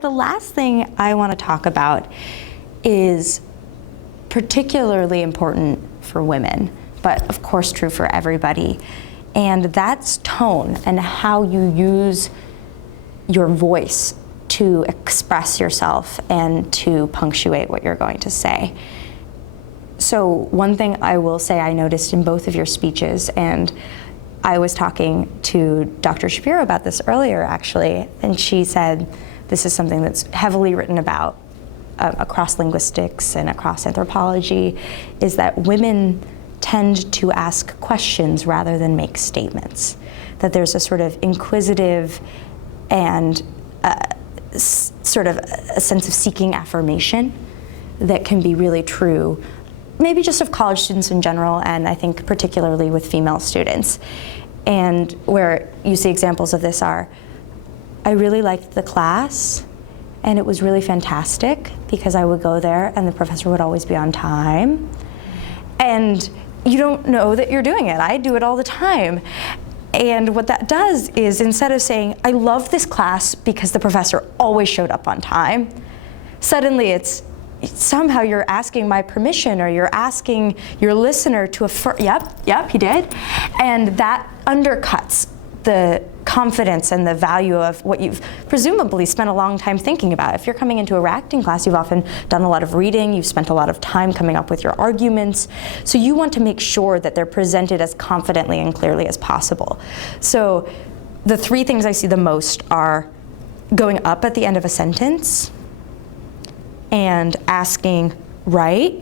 The last thing I want to talk about is particularly important for women, but of course true for everybody, and that's tone and how you use your voice to express yourself and to punctuate what you're going to say. So one thing I will say I noticed in both of your speeches, and I was talking to Dr. Shapiro about this earlier actually, and she said this is something that's heavily written about across linguistics and across anthropology, is that women tend to ask questions rather than make statements. That there's a sort of inquisitive and sort of a sense of seeking affirmation that can be really true, maybe just of college students in general, and I think particularly with female students. And where you see examples of this are, I really liked the class, and it was really fantastic because I would go there and the professor would always be on time. And you don't know that you're doing it. I do it all the time. And what that does is, instead of saying, I love this class because the professor always showed up on time, suddenly it's somehow you're asking my permission, or you're asking your listener to affirm, yep, he did. And that undercuts the confidence and the value of what you've presumably spent a long time thinking about. If you're coming into a acting class, you've often done a lot of reading, you've spent a lot of time coming up with your arguments, so you want to make sure that they're presented as confidently and clearly as possible. So the three things I see the most are going up at the end of a sentence and asking, right,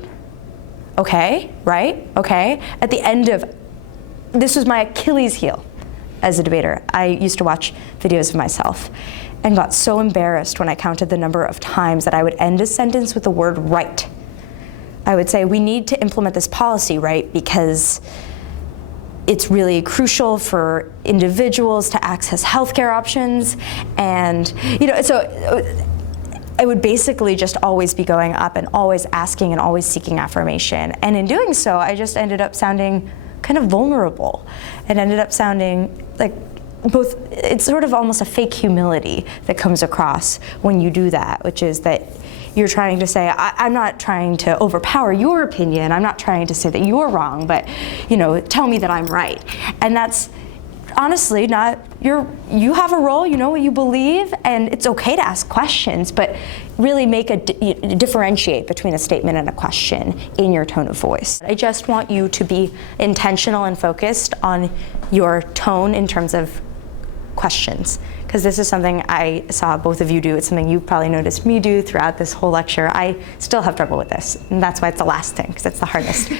okay, right, okay. At the end of, this was my Achilles heel as a debater. I used to watch videos of myself and got so embarrassed when I counted the number of times that I would end a sentence with the word right. I would say, we need to implement this policy, right, because it's really crucial for individuals to access healthcare options. And, so I would basically just always be going up and always asking and always seeking affirmation. And in doing so, I just ended up sounding kind of vulnerable. It ended up sounding like it's sort of almost a fake humility that comes across when you do that, which is that you're trying to say, I'm not trying to overpower your opinion, I'm not trying to say that you're wrong, but tell me that I'm right. And that's honestly not, you have a role, you know what you believe, and it's okay to ask questions, but really differentiate between a statement and a question in your tone of voice. I just want you to be intentional and focused on your tone in terms of questions, because this is something I saw both of you do. It's something you've probably noticed me do throughout this whole lecture. I still have trouble with this, and that's why it's the last thing, because it's the hardest.